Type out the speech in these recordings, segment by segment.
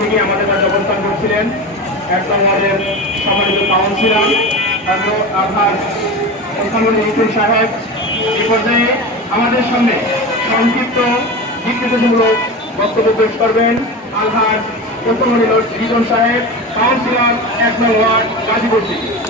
থেকে আমাদের কাছে অবস্থান করছিলেন। এক নম্বরের সম্মানিত কাউন্সিলর আধার প্রধানমন্ত্রী নিতিন সাহেব। এই পর্যায়ে আমাদের সামনে সংক্ষিপ্ত বিকৃতিমূলক বক্তব্য পেশ করবেন আলহার মুখ্যমন্ত্রী রিজন সাহেব, কাউন্সিলর, এক নং ওয়ার্ড গাজীপুর থেকে।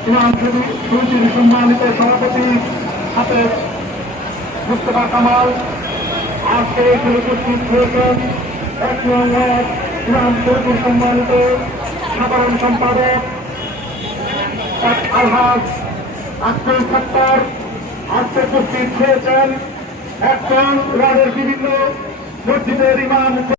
সমিতির সম্মানিত সভাপতি হাফেজ মুস্তফা কামাল আজকে এখানে উপস্থিত হয়েছেন এক নং ওয়ার্ড ইমাম সমিতির সম্মানিত সাধারণ সম্পাদক আলহাজ আব্দুল সত্তর। আজকে উপস্থিত হয়েছেন এক নং ওয়ার্ডের বিভিন্ন মসজিদের ইমাম